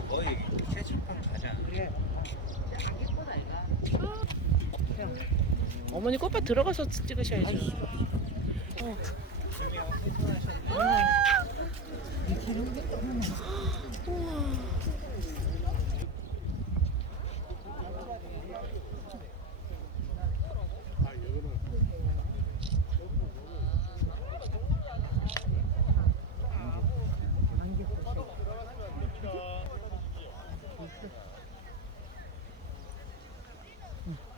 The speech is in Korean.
그래도 거의 캐치판 가자. 어머니 꽃밭 들어가서 찍으셔야죠. 어.